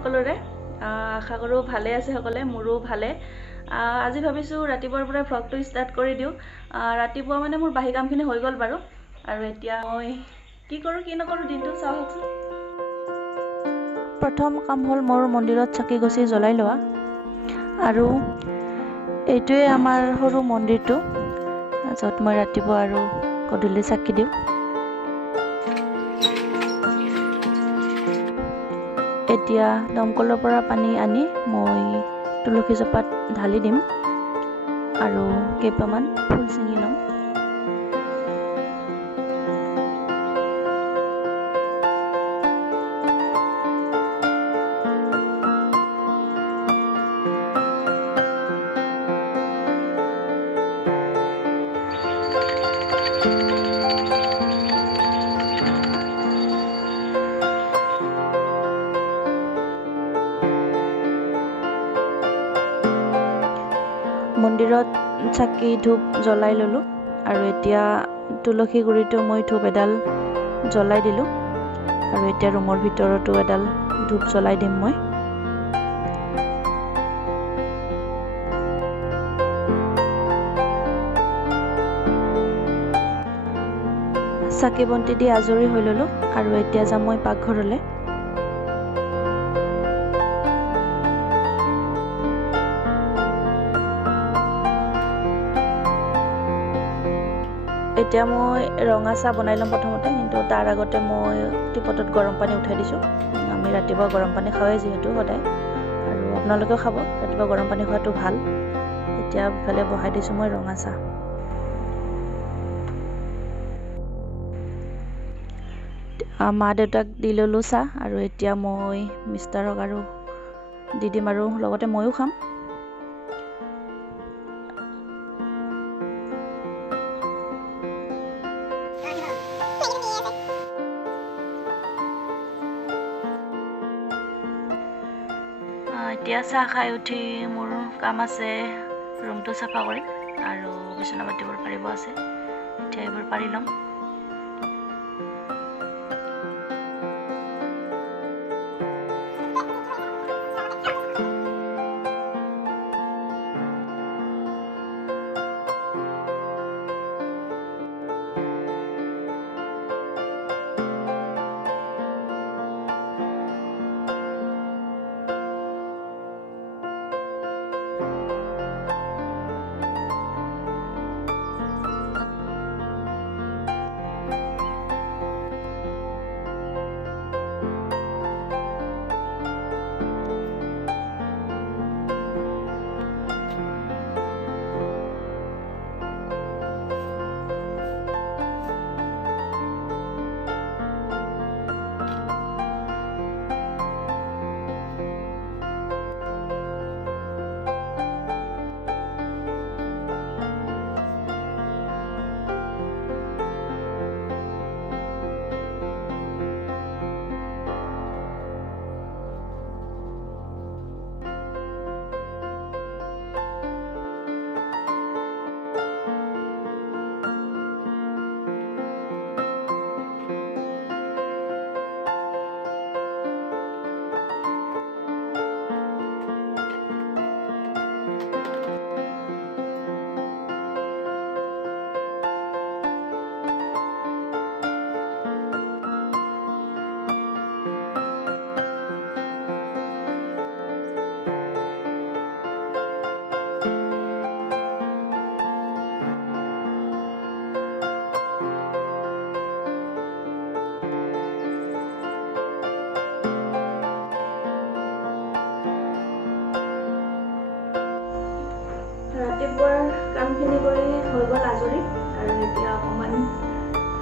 সকলোৰে আশা কৰো ভালে আছে সকলে মোৰো ভালে আজি ভাবিছো ৰাতিপুৱাৰ পৰা ভ্লগটো ষ্টাৰ্ট কৰি দিও ৰাতিপুৱা মানে মোৰ বাহি কামখিনি হৈ গল বাৰু আৰু এতিয়া মই কি কৰো কি নকৰো দিনটো চাওকচোন প্ৰথম কাম হল মোৰ মন্দিৰত চাকি গছি জ্বলাই লোৱা আৰু এইটোৱে আমাৰ সৰু মন্দিৰটো যত মই ৰাতিপুৱা আৰু গধূলি চাকি দিওঁ এতিয়া দমকলৰ পৰা পানী আনি মই তুলসী জপাত ঢালি দিম আৰু কেইটামান ফুল চিঙি লম মন্দিৰত চাকি ধূপ জ্বলাই ললো আৰু এতিয়া তুলসী গুৰিটো মই ধূপ এডাল জ্বলাই দিলো আৰু এতিয়া ৰুমৰ ভিতৰতো এডাল ধূপ জ্বলাই দিম মই চাকি বন্তি দি আজৰি হৈ ললো আৰু এতিয়া যাম মই পাকঘৰলৈ এতিয়া মই ৰঙা চাহ বনাই লম প্ৰথমতে কিন্তু তাৰ আগতে মই টিপটত গৰম পানী উঠাই দিছো আমি ৰাতিপুৱা গৰম পানী খাওঁই যেহেতু সদায় আৰু আপোনালোকেও খাব ৰাতিপুৱা গৰম পানী খোৱাটো ভাল এতিয়া ভালে বহাই দিছো মই ৰঙা চাহ মা দেউতাক দি ললো চাহ আৰু এতিয়া মই মিষ্টাৰক আৰু দি দিম আৰু লগতে ময়ো খাম এতিয়া চাহ খাই উঠি মোৰ কাম আছে ৰুমটো চাফা কৰিম আৰু বিছনা পাতিবোৰ পাৰিব আছে এতিয়া এইবোৰ পাৰি ল'ম ৰাতিপুৱাৰ কামখিনি কৰি হৈ গ'ল আজৰি আৰু এতিয়া অকণমান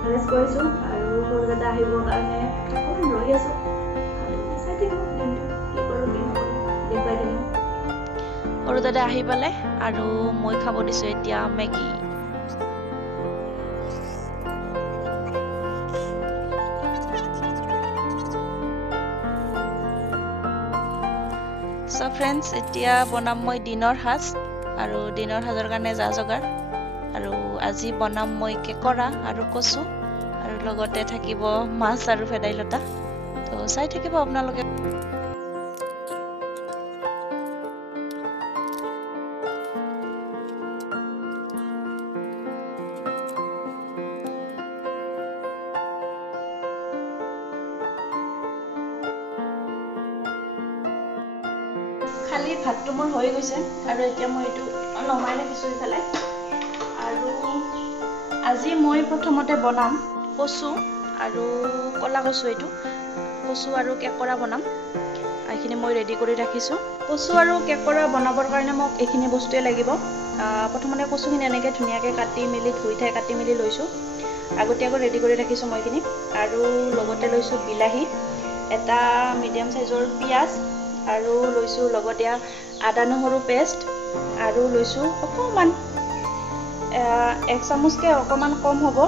ৰেষ্ট কৰিছোঁ আৰু সৰু দাদা আহিবৰ কাৰণে অকণমান ৰৈ আছোঁ আৰু চাই থাকিব দিনটো কি কৰোঁ কি নকৰোঁ দেখুৱাই থাকিম সৰু দাদা আহি পালে আৰু মই খাব দিছোঁ এতিয়া মেগী So friends, এতিয়া বনাম মই দিনৰ সাজ আৰু দিনৰ সাজৰ কাৰণে যা যোগাৰ আৰু আজি বনাম মই কেকৰা আৰু কচু আৰু লগতে থাকিব মাছ আৰু ভেদাইলতা তো চাই থাকিব আপোনালোকে ভাতটো মোৰ হৈ গৈছে আৰু এতিয়া মই এইটো নমাই ৰাখিছোঁ ইফালে। আৰু আজি মই প্ৰথমতে বনাম কচু আৰু কলা কচু, এইটো কচু আৰু কেকৰা বনাম। এইখিনি মই ৰেডি কৰি ৰাখিছোঁ। কচু আৰু কেকৰা বনাবৰ কাৰণে মোক এইখিনি বস্তুৱে লাগিব। প্ৰথমতে কচুখিনি এনেকৈ ধুনীয়াকৈ কাটি মেলি কাটি মেলি লৈছোঁ। আগতীয়াকৈ ৰেডি কৰি ৰাখিছোঁ মই এইখিনি। আৰু লগতে লৈছোঁ বিলাহী, এটা মিডিয়াম চাইজৰ পিঁয়াজ, আৰু লৈছোঁ লগতে আদা নহৰু পেষ্ট, আৰু লৈছোঁ অকণমান 1 চামুচকৈ অকণমান কম হ'ব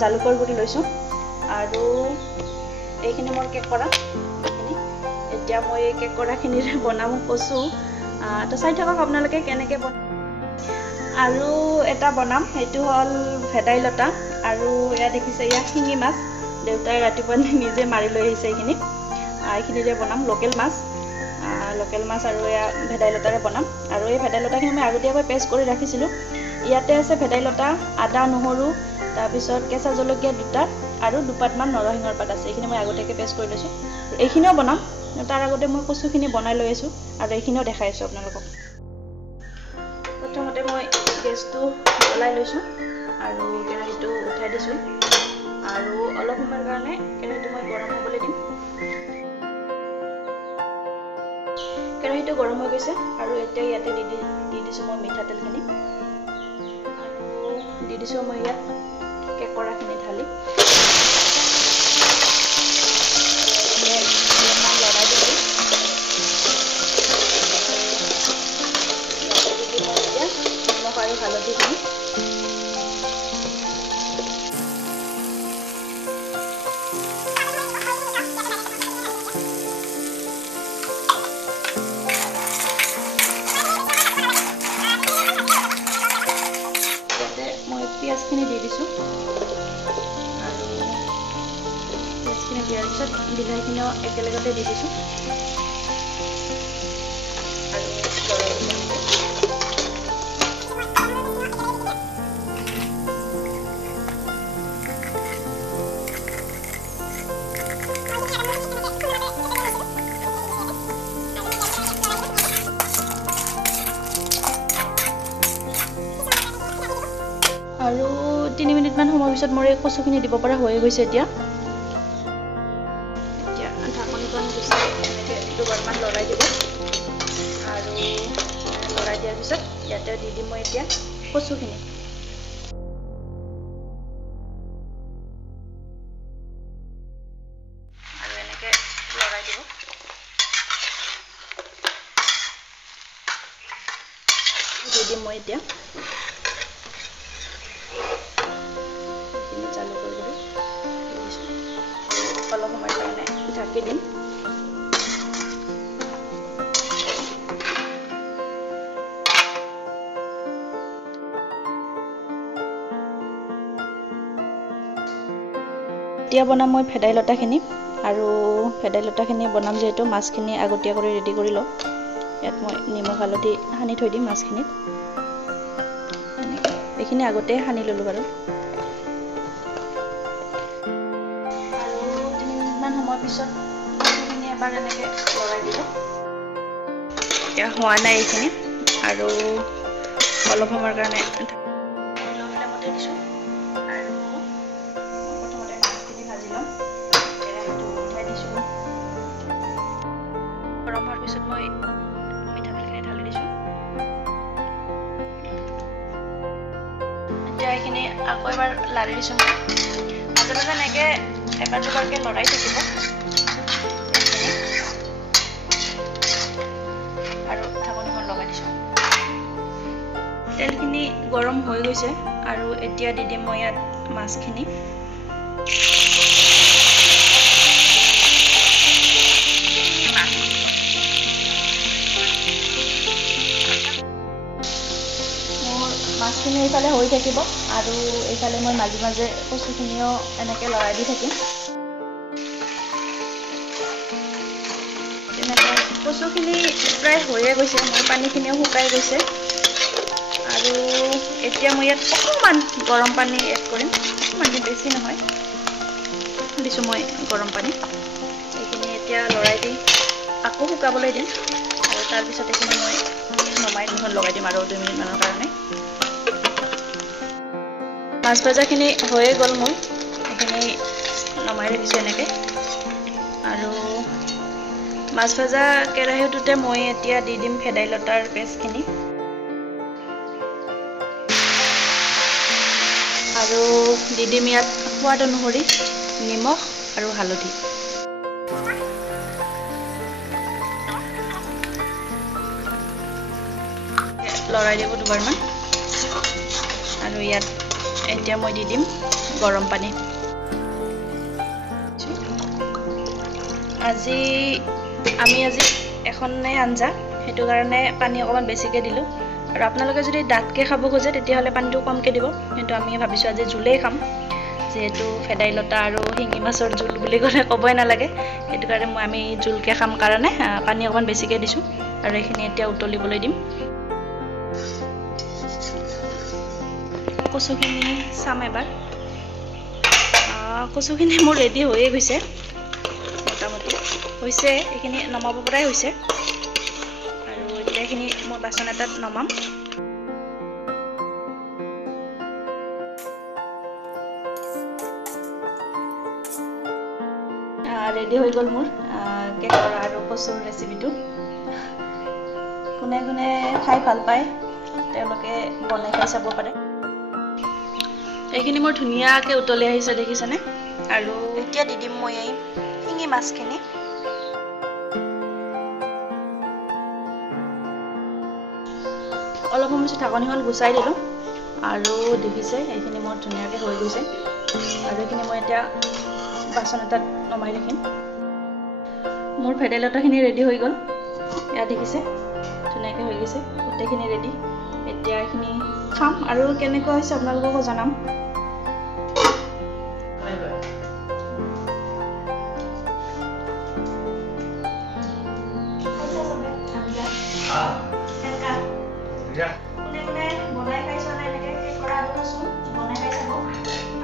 জালুকৰ গুড়ি লৈছোঁ। আৰু এইখিনি মোৰ কেকৰা। এতিয়া মই এই কেকৰাখিনিৰে বনাম কচু। তো চাই থাকক আপোনালোকে কেনেকৈ আৰু এটা বনাম, সেইটো হ'ল ভেদাইলতা। আৰু এয়া দেখিছে, এয়া শিঙি মাছ দেউতাই ৰাতিপুৱা নিজে মাৰি লৈ আহিছে। এইখিনিৰে বনাম লোকেল মাছ আৰু এয়া ভেদাইলতাৰে বনাম। আৰু এই ভেদাইলতাখিনি মই আগতীয়াকৈ পেষ্ট কৰি ৰাখিছিলোঁ। ইয়াতে আছে ভেদাইলতা, আদা নহৰু, তাৰপিছত কেঁচা জলকীয়া 2টা আৰু 2 পাতমান নৰসিংহৰ পাত আছে। এইখিনি মই আগতীয়াকৈ পেষ্ট কৰি লৈছোঁ। এইখিনিও বনাম, তাৰ আগতে মই কচুখিনি বনাই লৈ আছোঁ আৰু এইখিনিও দেখাই আছোঁ আপোনালোকক। প্ৰথমতে মই গেছটো জ্বলাই লৈছোঁ আৰু কেৰাহীটো উঠাই দিছোঁ। আৰু অলপ সময়ৰ কাৰণে কেৰাহীটো মই গৰম হ'বলৈ দিম। কেৰাহীটো গৰম হৈ গৈছে আৰু এতিয়া ইয়াতে দি দিছোঁ মই মিঠাতেলখিনি, আৰু দি দিছোঁ মই ইয়াত কেকৰাখিনি ঢালি। লৰাই দিছোঁ। মই এতিয়া নিমখ আৰু হালধিখিনি পিঁয়াজখিনি দি দিছোঁ। আৰু পিঁয়াজখিনি দিয়াৰ পিছত বিলাহীখিনিও একেলগতে দি দিছোঁ আৰু লৰাই দিছোঁ। আৰু 3 মিনিটমান সময়ৰ পিছত মোৰ এই কচুখিনি দিব পৰা হৈ গৈছে। এতিয়া ঢাকনিখন গুচাই এনেকৈ 2বাৰমান লৰাই দিব। আৰু লৰাই দিয়াৰ পিছত ইয়াতে দি দিম মই এতিয়া কচুখিনি। আৰু এনেকৈ লৰাই দিব। দি দিম মই এতিয়া অলপ সময়ৰ কাৰণে ঢাকি দিম। এতিয়া বনাম মই ভেদাইলতাখিনি। আৰু ভেদাইলতাখিনি বনাম যিহেতু মাছখিনি আগতীয়াকৈ ৰেডি কৰি লওঁ। ইয়াত মই নিমখ হালধি সানি থৈ দিম মাছখিনিত। এইখিনি আগতে সানি ল'লোঁ বাৰু। সময়ৰ পিছত এইখিনি এবাৰ এনেকৈ লৰাই দিব। এতিয়া হোৱা নাই এইখিনি, আৰু অলপ সময়ৰ কাৰণে ল' ফ্লেমতে দিছোঁ। আৰু প্ৰথমতে মাছখিনি ভাজি ল'ম। কেৰাহীটো উঠাই দিছোঁ। গৰম হোৱাৰ পিছত মই মিঠাতেলখিনি ঢালি দিছোঁ। এতিয়া এইখিনি আকৌ এবাৰ লাৰি দিছোঁ। মাজে মাজে এনেকৈ এবাৰ দুবাৰকৈ লৰাই থাকিব আৰু ঢাকনিখন লগাই দিছোঁ। তেলখিনি গৰম হৈ গৈছে আৰু এতিয়া দি দিম মই ইয়াত মাছখিনি। মোৰ মাছখিনি এইফালে হৈ থাকিব আৰু এইফালে মই মাজে মাজে কচুখিনিও এনেকৈ লৰাই দি থাকিম। কচুখিনি প্ৰায় হৈয়ে গৈছে, মোৰ পানীখিনিও শুকাই গৈছে। আৰু এতিয়া মই ইয়াত অকণমান গৰম পানী এড কৰিম, অকণমান বেছি নহয়, দিছোঁ মই গৰম পানী। এইখিনি এতিয়া লৰাই দি আকৌ শুকাবলৈ দিম আৰু তাৰপিছত এইখিনি মই নমাই দুখন লগাই দিম আৰু 2 মিনিটমানৰ কাৰণে। মাছ ভাজাখিনি হৈয়ে গ'ল মোৰ, এইখিনি নমাই ৰাখিছোঁ এনেকৈ। আৰু মাছ ভাজা কেৰাহীটোতে মই এতিয়া দি দিম ভেদাইলতাৰ পেষ্টখিনি আৰু দি দিম ইয়াত সোৱাদ অনুসৰি নিমখ আৰু হালধি। লৰাই দিব দুবাৰমান। আৰু ইয়াত এতিয়া মই দি দিম গৰম পানী। আজি এখনে আঞ্জা, সেইটো কাৰণে পানী অকণমান বেছিকৈ দিলোঁ। আৰু আপোনালোকে যদি ডাঠকৈ খাব খোজে তেতিয়াহ'লে পানীটো কমকৈ দিব, কিন্তু আমি ভাবিছোঁ আজি জোলেই খাম, যিহেতু ভেদাইলতা আৰু শিঙি মাছৰ জোল বুলি ক'লে ক'বই নালাগে। সেইটো কাৰণে আমি জোলকৈ খাম কাৰণে পানী অকণমান বেছিকৈ দিছোঁ। আৰু এইখিনি এতিয়া উতলিবলৈ দিম। কচুখিনি চাম এবাৰ। কচুখিনি মোৰ ৰেডি হৈয়ে গৈছে, মোটামুটি হৈছে, এইখিনি নমাব পৰাই হৈছে। আৰু এতিয়া এইখিনি মই বাচন এটাত নমাম। ৰেডি হৈ গ'ল মোৰ কেঁকোৰা আৰু কচুৰ ৰেচিপিটো। কোনে কোনে খাই ভাল পায় তেওঁলোকে বনাই খাই চাব পাৰে। এইখিনি মোৰ ধুনীয়াকৈ উতলি আহিছে দেখিছেনে। আৰু এতিয়া দি দিম মই এই শিঙি মাছখিনি। অলপ সময় ঢাকনিখন গুচাই দিলোঁ আৰু দেখিছে এইখিনি মোৰ ধুনীয়াকৈ হৈ গৈছে। আৰু এইখিনি মই এতিয়া বাচন এটাত নমাই ৰাখিম। মোৰ ভেদাইলতাখিনি ৰেডি হৈ গ'ল, এয়া দেখিছে ধুনীয়াকৈ হৈ গৈছে, গোটেইখিনি ৰেডি। এতিয়া এইখিনি খাম আৰু কেনেকুৱা হৈছে আপোনালোককো জনাম। বনাই খাই চোৱা নাই এনেকৈ কেঁকোৰা আৰু কচু বনাই খাই চাব,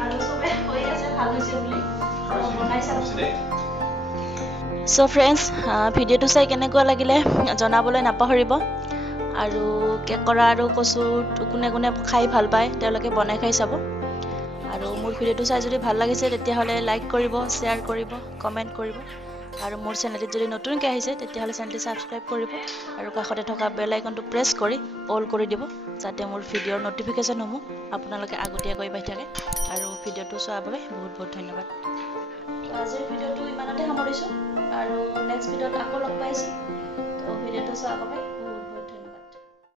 আৰু চবে কৈ আছে ভাল হৈছে বুলি, বনাই চাব। চ' ফ্ৰেণ্ডছ, ভিডিঅ'টো চাই কেনেকুৱা লাগিলে জনাবলৈ নাপাহৰিব। আৰু কেঁকোৰা আৰু কচু কোনে কোনে খাই ভাল পায় তেওঁলোকে বনাই খাই চাব। আৰু মোৰ ভিডিঅ'টো চাই যদি ভাল লাগিছে তেতিয়াহ'লে লাইক কৰিব, শ্বেয়াৰ কৰিব, কমেণ্ট কৰিব। আৰু মোৰ চেনেলটিত যদি নতুনকৈ আহিছে তেতিয়াহ'লে চেনেলটি ছাবস্ক্ৰাইব কৰিব। আৰু কাষতে থকা বেল আইকনটো প্ৰেছ কৰি অল কৰি দিব, যাতে মোৰ ভিডিঅ'ৰ ন'টিফিকেশ্যনসমূহ আপোনালোকে আগতীয়াকৈ পাই থাকে। আৰু ভিডিঅ'টো চোৱাৰ বাবে বহুত বহুত ধন্যবাদ। আজিৰ ভিডিঅ'টো ইমানতে সামৰিছোঁ, আৰু নেক্সট ভিডিঅ'ত আকৌ লগ পাইছোঁ। তো ভিডিঅ'টো চোৱাৰ বাবে